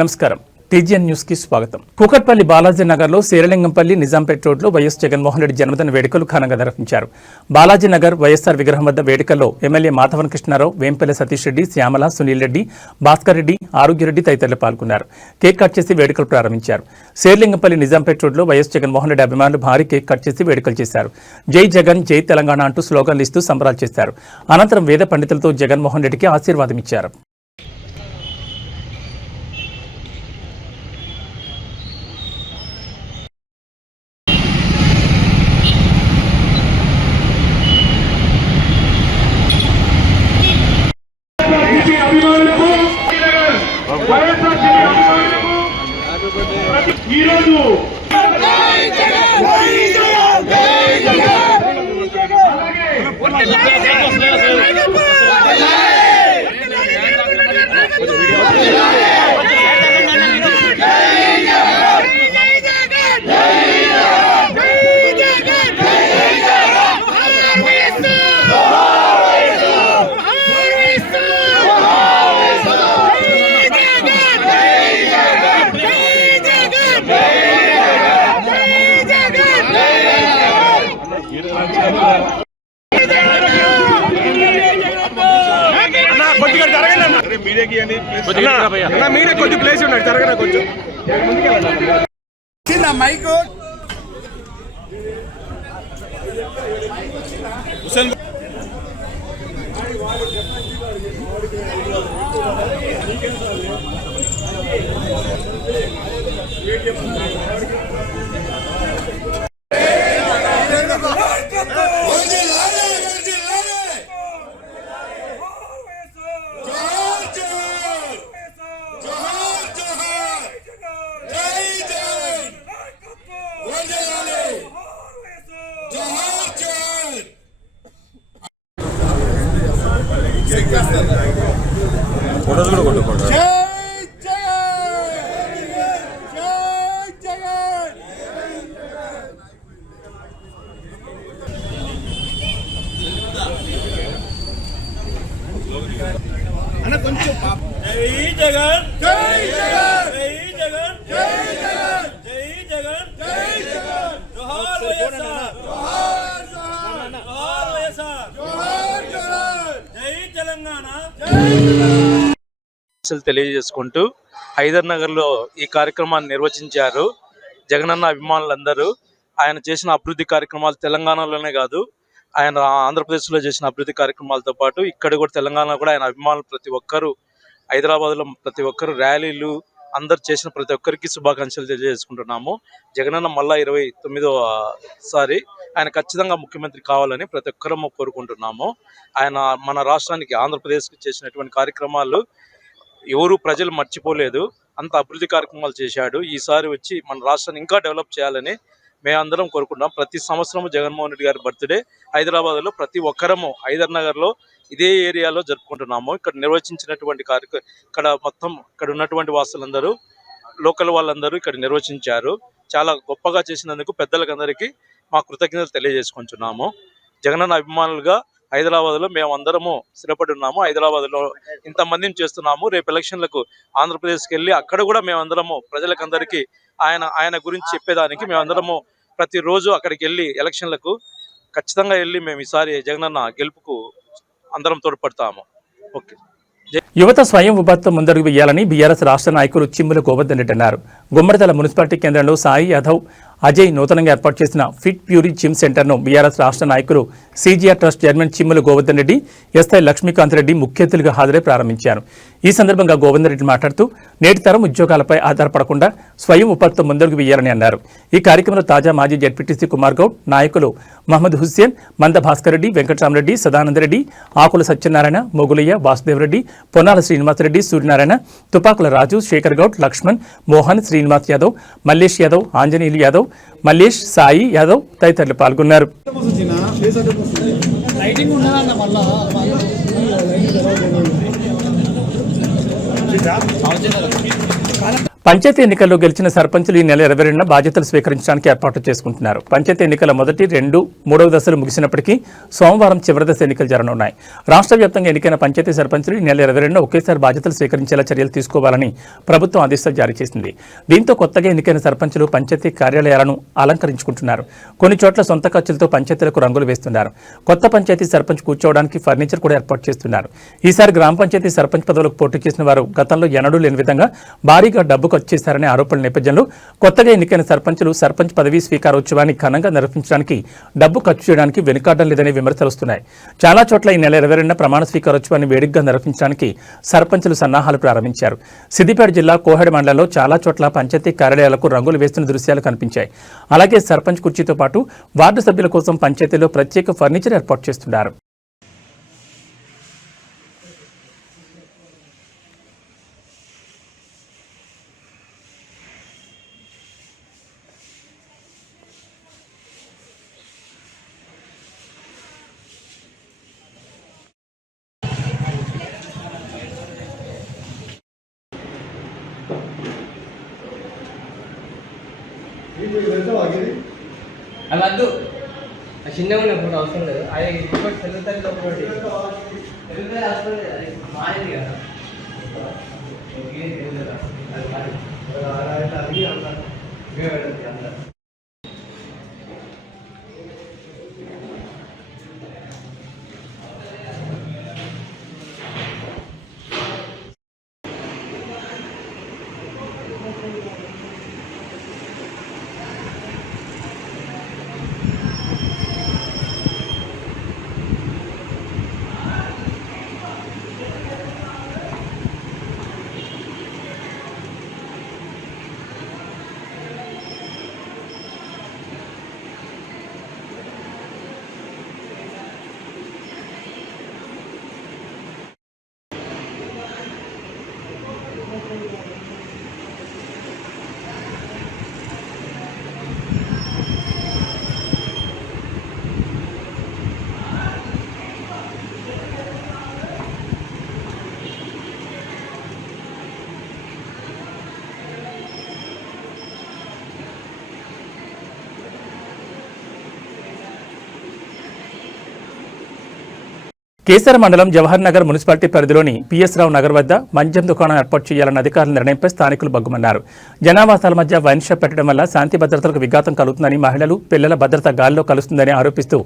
నమస్కారం TGN news కి స్వాగతం. కూకట్పల్లి బాలాజీ నగర్ లో శేరలింగంపల్లి నిజాంపేట్ రోడ్ లో వైఎస్ జగన్మోహన్ రెడ్డి జన్మదిన వేడుకలు ఘనంగా నిర్వహించారు. బాలాజీ నగర్ వైఎస్ఆర్ విగ్రహం వద్ద వేడుకల్లో ఎమ్మెల్యే మాధవన్ కృష్ణారావు, వేంపల్లి సతీష్ రెడ్డి, శ్యామల, సునీల్ రెడ్డి, భాస్కర్ రెడ్డి, ఆరోగ్యరెడ్డి తదితరులు పాల్గొన్నారు. కేక్ కట్ చేసి వేడుకలు ప్రారంభించారు. శేరలింగంపల్లి నిజాంపేట్ రోడ్ లో వైఎస్ జగన్మోహన్ రెడ్డి అభిమానులు భారీ కేక్ కట్ చేసి వేడుకలు చేశారు. జై జగన్, జై తెలంగాణ అంటూ స్లోగన్లు ఇస్తూ సంబరాలు చేశారు. అనంతరం వేద పండితులతో జగన్మోహన్ రెడ్డికి ఆశీర్వాదం ఇచ్చారు. మీరే కొంచెం ప్లేస్ ఉన్నాడు జరగనా కొంచెం మైక్ తెలియజేసుకుంటూ హైదర్ నగర్ లో ఈ కార్యక్రమాన్ని నిర్వహించారు. జగనన్న అభిమానులందరూ ఆయన చేసిన అభివృద్ధి కార్యక్రమాలు తెలంగాణలోనే కాదు, ఆయన ఆంధ్రప్రదేశ్ లో చేసిన అభివృద్ధి కార్యక్రమాలతో పాటు ఇక్కడ కూడా తెలంగాణలో కూడా ఆయన అభిమానులు ప్రతి ఒక్కరు, హైదరాబాద్ లో ప్రతి ఒక్కరు ర్యాలీలు అందరు చేసిన ప్రతి ఒక్కరికి శుభాకాంక్షలు తెలియజేసుకుంటున్నాము. జగనన్న మళ్ళా 29సారి ఆయన ఖచ్చితంగా ముఖ్యమంత్రి కావాలని ప్రతి ఒక్కరము కోరుకుంటున్నాము. ఆయన మన రాష్ట్రానికి ఆంధ్రప్రదేశ్కి చేసినటువంటి కార్యక్రమాలు ఎవరు ప్రజలు మర్చిపోలేదు. అంత అభివృద్ధి కార్యక్రమాలు చేశాడు. ఈసారి వచ్చి మన రాష్ట్రాన్ని ఇంకా డెవలప్ చేయాలని మేమందరం కోరుకుంటున్నాం. ప్రతి సంవత్సరము జగన్మోహన్ రెడ్డి గారి బర్త్డే హైదరాబాద్లో ప్రతి ఒక్కరము హైదర్ నగర్లో ఇదే ఏరియాలో జరుపుకుంటున్నాము. ఇక్కడ నిర్వహించినటువంటి ఇక్కడ మొత్తం ఇక్కడ ఉన్నటువంటి వాసులందరూ, లోకల్ వాళ్ళందరూ ఇక్కడ నిర్వహించారు. చాలా గొప్పగా చేసినందుకు పెద్దలకందరికీ మా కృతజ్ఞతలు తెలియజేసుకుంటున్నాము. జగనన్న అభిమానులుగా హైదరాబాద్లో మేము అందరము స్థిరపడి ఉన్నాము. హైదరాబాద్లో ఇంతమందిని చేస్తున్నాము. రేపు ఎలక్షన్లకు ఆంధ్రప్రదేశ్కి వెళ్ళి అక్కడ కూడా మేమందరము ప్రజలకందరికీ ఆయన గురించి చెప్పేదానికి మేమందరము ప్రతిరోజు అక్కడికి వెళ్ళి ఎలక్షన్లకు ఖచ్చితంగా వెళ్ళి మేము ఈసారి జగనన్న గెలుపుకు అందరం తోడ్పడతాము. ఓకే. యువత స్వయం ఉపాధితో ముందడుగు వేయాలని బీఆర్ఎస్ రాష్ట్ర నాయకులు చిమ్ముల గోవర్ధన్ రెడ్డి అన్నారు. గుమ్మడితల మున్సిపాలిటీ కేంద్రంలో సాయి యాదవ్, అజయ్ నూతనంగా ఏర్పాటు చేసిన ఫిట్ ప్యూరీ జిమ్ సెంటర్ను బీఆర్ఎస్ రాష్ట్ర నాయకులు CGR trust chairman Chimmula Govardhan Reddy, SI Lakshmikanth Reddy ముఖ్య అతిథులుగా హాజరై ప్రారంభించారు. ఈ సందర్భంగా గోవర్ధన్ రెడ్డి మాట్లాడుతూ నేటి తరం ఉద్యోగాలపై ఆధారపడకుండా స్వయం ఉపాధితో ముందడుగు వేయాలని అన్నారు. ఈ కార్యక్రమంలో తాజా మాజీ జెడ్పీటీసీ కుమార్ గౌడ్, నాయకులు మహమ్మద్ హుస్సేన్, మంద భాస్కర్ రెడ్డి, వెంకటరామరెడ్డి, సదానందరెడ్డి, ఆకుల సత్యనారాయణ, మొగులయ్య, వాసుదేవరెడ్డి, పొన్నాల శ్రీనివాసరెడ్డి, సూర్యనారాయణ, తుపాకుల రాజు, శేఖర్ గౌడ్, లక్ష్మణ్, మోహన్, శ్రీనివాస్ యాదవ్, మల్లేష్ యాదవ్, ఆంజనేయులు యాదవ్, మల్లేష్, సాయి యాదవ్ తదితరులు పాల్గొన్నారు. పంచాయతీ ఎన్నికల్లో గెలిచిన సర్పంచులు ఈ నెల 22న బాధ్యతలు స్వీకరించడానికి ఏర్పాట్లు చేసుకుంటున్నారు. పంచాయతీ ఎన్నికల మొదటి, 2, 3వ దశలు ముగిసినప్పటికీ సోమవారం చివరి దశ ఎన్నికలు జరగనున్నాయి. రాష్ట్ర వ్యాప్తంగా ఎన్నికైన పంచాయతీ సర్పంచులు ఈ నెల 22న ఒకేసారి బాధ్యతలు స్వీకరించేలా చర్యలు తీసుకోవాలని ప్రభుత్వం ఆదేశాలు జారీ చేసింది. దీంతో కొత్తగా ఎన్నికైన సర్పంచులు పంచాయతీ కార్యాలయాలను అలంకరించుకుంటున్నారు. కొన్ని చోట్ల సొంత ఖర్చులతో పంచాయతీలకు రంగులు వేస్తున్నారు. కొత్త పంచాయతీ సర్పంచ్ కూర్చోవడానికి ఫర్నిచర్ కూడా ఏర్పాటు చేస్తున్నారు. ఈసారి గ్రామ పంచాయతీ సర్పంచ్ పదవులకు పోటీ చేసిన వారు గతంలో ఎన్నడూ లేని విధంగా భారీగా డబ్బు ఖర్చు చేశారనే ఆరోపణల నేపథ్యంలో కొత్తగా ఎన్నికైన సర్పంచులు సర్పంచ్ పదవీ స్వీకారోత్సవాన్ని ఘనంగా నిర్వహించడానికి డబ్బు ఖర్చు చేయడానికి వెనుకాడడం లేదనే విమర్శలు వస్తున్నాయి. చాలా చోట్ల ఈ నెల 22న ప్రమాణ స్వీకారోత్సవాన్ని వేడిగ్గా నిర్వహించడానికి సర్పంచులు సన్నాహాలు ప్రారంభించారు. సిద్దిపేట జిల్లా కోహెడ మండలంలో చాలా చోట్ల పంచాయతీ కార్యాలయాలకు రంగులు వేస్తున్న దృశ్యాలు కనిపించాయి. అలాగే సర్పంచ్ కుర్చీతో పాటు వార్డు సభ్యుల కోసం పంచాయతీలో ప్రత్యేక ఫర్నిచర్ ఏర్పాటు చేస్తున్నారు. అది వద్దు, చిన్నగా ఉన్న ఫోటో అవసరం లేదు. అది ఇంకోటి తెలుగుతాయి తెలుగుతాయి అవసరం లేదు. అది మారింది కదా, అది కేసర మండలం జవహర్ నగర్ మున్సిపాలిటీ పరిధిలోని పిఎస్ రావు నగర్ వద్ద మద్యం దుకాణం ఏర్పాటు చేయాలన్న అధికారుల నిర్ణయంపై స్థానికులు బగ్గుమన్నారు. జనావాసాల మధ్య వైన్ షాప్ పెట్టడం వల్ల శాంతి భద్రతలకు విఘాతం కలుగుతుందని, మహిళలు, పిల్లల భద్రత గాలిలో కలుస్తుందని ఆరోపిస్తూ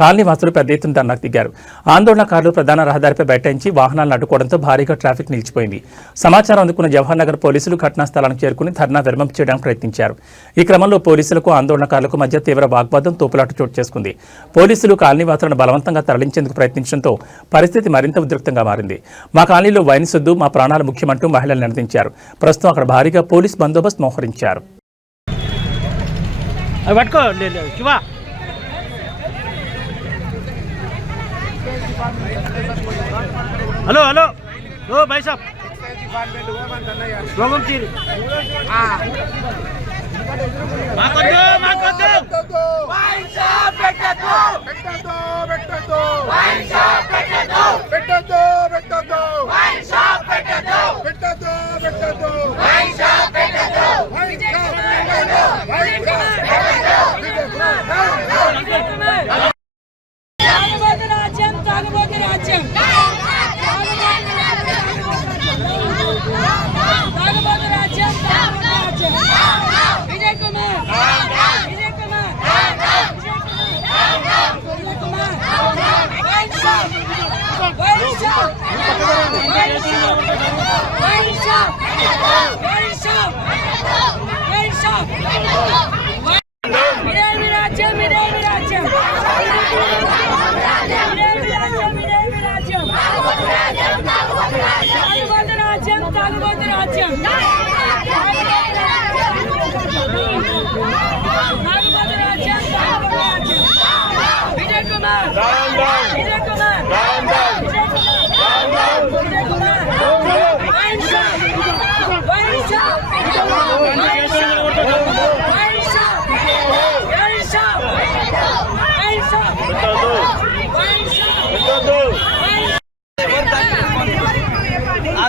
కాలనీ వాసులు పెద్ద ఎత్తున ధర్నాకు దిగారు. ఆందోళనకారులు ప్రధాన రహదారిపై బైఠాయించి వాహనాలను అడ్డుకోవడంతో భారీగా ట్రాఫిక్ నిలిచిపోయింది. సమాచారం అందుకున్న జవహర్ నగర్ పోలీసులు ఘటనా స్థలానికి చేరుకుని ధర్నా విరమణ చేయడానికి ప్రయత్నించారు. ఈ క్రమంలో పోలీసులకు ఆందోళనకారులకు మధ్య తీవ్ర వాగ్వాదం, తోపులాట చోటు చేసుకుంది. పోలీసులు కాలనీ వాసులను బలవంతంగా తరలించేందుకు ప్రయత్నించడంతో పరిస్థితి మరింత ఉద్రిక్తంగా మారింది. మా కాలనీలో వైన్ సొద్దు, మా ప్రాణాలు ముఖ్యమంటూ మహిళలు నినదించారు. ప్రస్తుతం అక్కడ భారీగా పోలీస్ బందోబస్తు మోహరించారు. హలో హలో ఓ భాయ్ సాబ్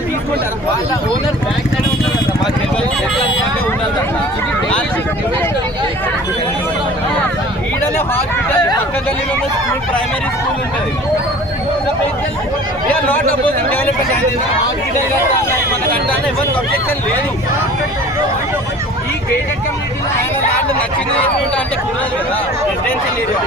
తీసుకుంటారు వాళ్ళ ఓనర్ బ్యాక్ సైడ్ ఉంటుంది. పక్క గల్లీలో స్కూల్ ప్రైమరీ స్కూల్ ఉంటుంది. We are not opposing development. Hospital కట్టాలి మనకు కట్టాలి ఎవరికి అబ్జెక్షన్ లేదు. ఈ గేటెడ్ కమ్యూనిటీలో ఆయన ల్యాండ్ నచ్చింది చేసుకుంటా అంటే కుదరదు కదా. Residential area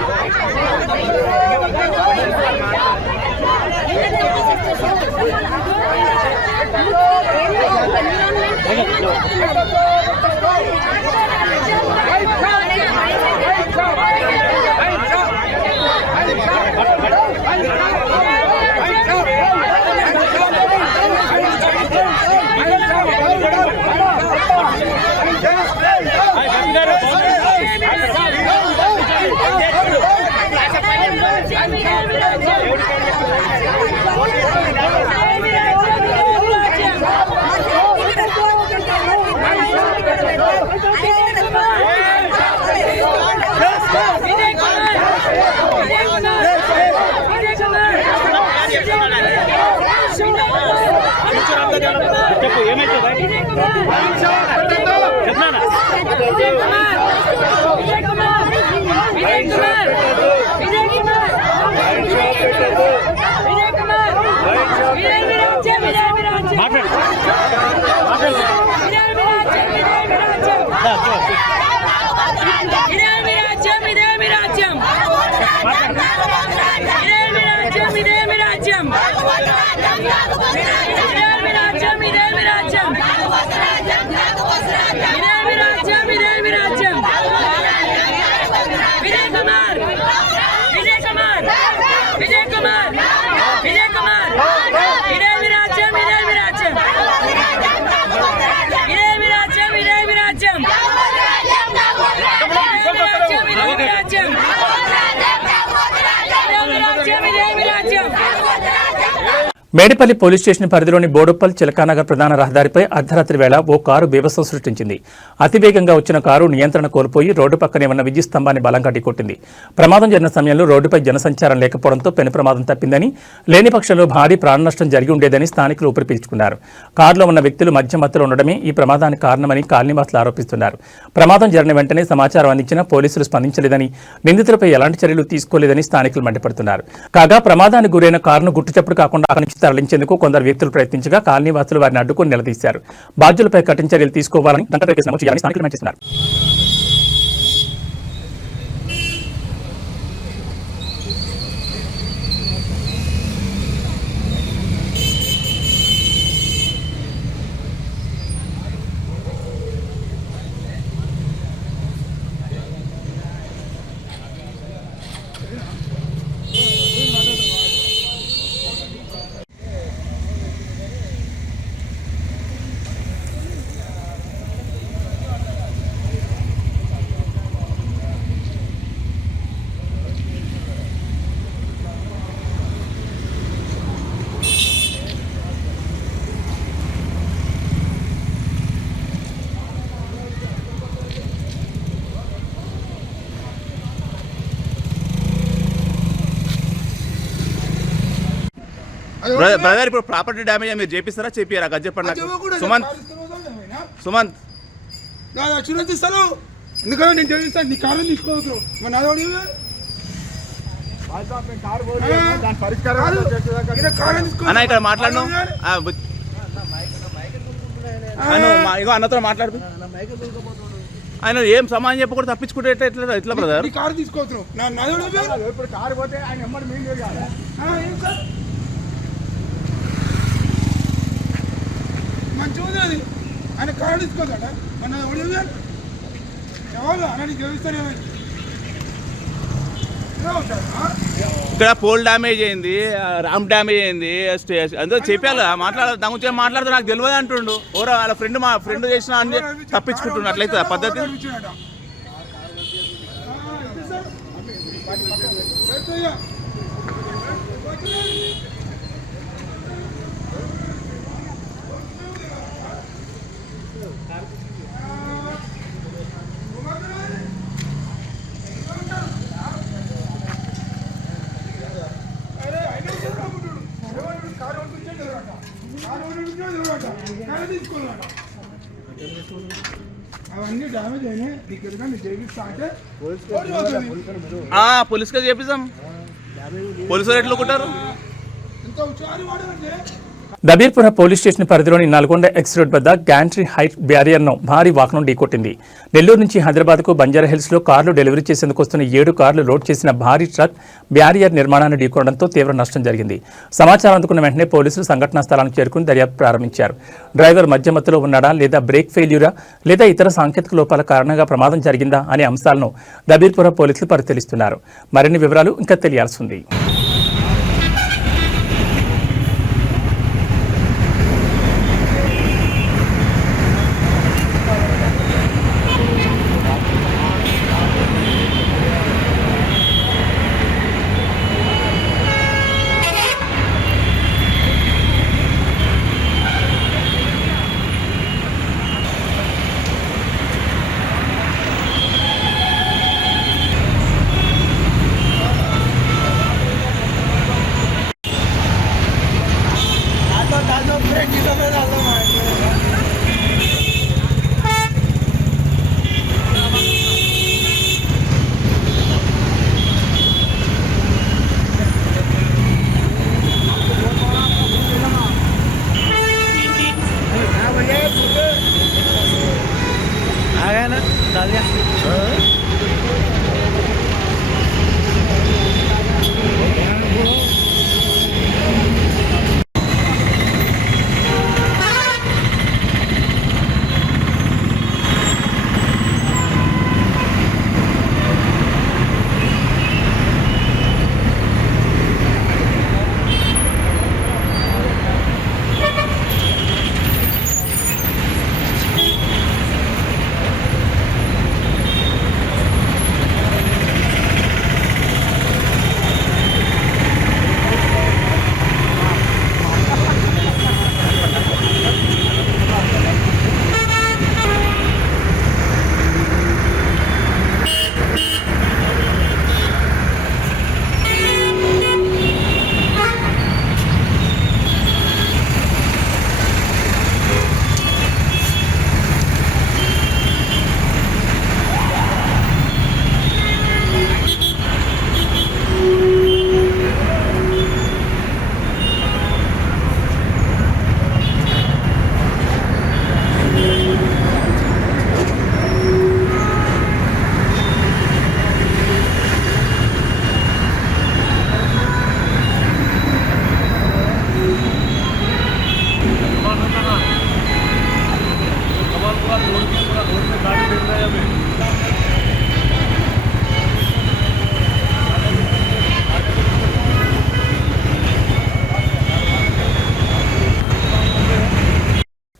Medipally police station పరిధిలోని బోడుప్పల్ చిలకానగర్ ప్రధాన రహదారిపై అర్ధరాత్రి వేళ ఓ కారు బీభత్సం సృష్టించింది. అతివేగంగా వచ్చిన కారు నియంత్రణ కోల్పోయి రోడ్డు పక్కనే ఉన్న విద్యుత్ స్తంభాన్ని బలంగా ఢీకొట్టింది. ప్రమాదం జరిగిన సమయంలో రోడ్డుపై జనసంచారం లేకపోవడంతో పెను ప్రమాదం తప్పిందని, లేని పక్షంలో భారీ ప్రాణనష్టం జరిగి ఉండేదని స్థానికులు ఊపిరి పీల్చుకున్నారు. కారులో ఉన్న వ్యక్తులు మధ్యమత్తులో ఉండడమే ఈ ప్రమాదానికి కారణమని కాలనీవాసులు ఆరోపిస్తున్నారు. ప్రమాదం జరిగిన వెంటనే సమాచారం అందించినా పోలీసులు స్పందించలేదని, నిందితులపై ఎలాంటి చర్యలు తీసుకోలేదని స్థానికులు మండిపడుతున్నారు. కాగా ప్రమాదానికి గురైన కారును గుట్టుచప్పుడు కాకుండా అక్కడి నుంచి తరలించేందుకు కొందరు వ్యక్తులు ప్రయత్నించగా కాలనీవాసులు వారిని అడ్డుకుని నిలదీశారు. బాధ్యులపై కఠిన చర్యలు తీసుకోవాలని స్థానికులు డిమాండ్ చేస్తున్నారు. బ్రదర్ ఇప్పుడు ప్రాపర్టీ డ్యామేజ్ మీరు చేపిస్తారా చెప్పారా అది చెప్పండి నాకు. సుమంత్ అష్యూరెన్స్ ఇస్తాను ఎందుకంటే నేను చేస్తాను. నీ కారు తీసుకోవచ్చు అన్న ఇక్కడ మాట్లాడను ఇగో అన్నతో మాట్లాడు. ఆయన ఏం సమానం చెప్పకూడదు తప్పించుకుంటే ఎట్లా ఎట్లా బ్రదర్ కారు తీసుకోవచ్చు. ఇప్పుడు కారు పోతే ఆయన ఎమ్మడి మేము మంచిగా ఉంది అది. ఆయన కారు తీసుకోవచ్చట మన ఎవరు అన్న నీకు తెలుస్తాను. ఇక్కడ పోల్ డ్యామేజ్ అయింది, రామ్ డ్యామేజ్ అయింది, అందరూ చెప్పాలి దాని గురించి మాట్లాడితే నాకు తెలియదు అంటుండు. ఎవరో వాళ్ళ ఫ్రెండ్ మా ఫ్రెండ్ చేసిన అని తప్పించుకుంటున్నట్లయితే ఆ పద్ధతి. తీసుకోవాలి అవన్నీ డ్యామేజ్ అయినాయి. నీకు ఎదురుగా నీ చేపిస్తా అంటే పోలీస్గా చేపిస్తాం. పోలీసులు ఎట్లా కొట్టారు? ఎంత హుషారు వాడమంటే దబీర్పుర పోలీస్ స్టేషన్ పరిధిలోని నల్గొండ ఎక్స్ రోడ్ వద్ద గ్యాంట్రీ హైట్ బ్యారియర్ను భారీ వాహనం ఢీకొట్టింది. నెల్లూరు నుంచి హైదరాబాద్కు బంజారాహిల్స్లో కార్లు డెలివరీ చేసేందుకు వస్తున్న 7 కార్లు లోడ్ చేసిన భారీ ట్రక్ బ్యారియర్ నిర్మాణాన్ని ఢీకొనడంతో తీవ్ర నష్టం జరిగింది. సమాచారం అందుకున్న వెంటనే పోలీసులు సంఘటనా స్థలానికి చేరుకుని దర్యాప్తు ప్రారంభించారు. డ్రైవర్ మధ్యమత్తులో ఉన్నాడా లేదా బ్రేక్ ఫెయిల్యూరా లేదా ఇతర సాంకేతిక లోపాల కారణంగా ప్రమాదం జరిగిందా అనే అంశాలను దబీర్పుర పోలీసులు పరిశీలిస్తున్నారు. మరిన్ని వివరాలు ఇంకా తెలియాల్సి ఉంది.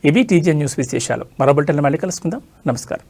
ఇవి టీజే న్యూస్ విశేషాలు. మరో బులెటిన్లో మళ్ళీ కలుసుకుందాం. నమస్కారం.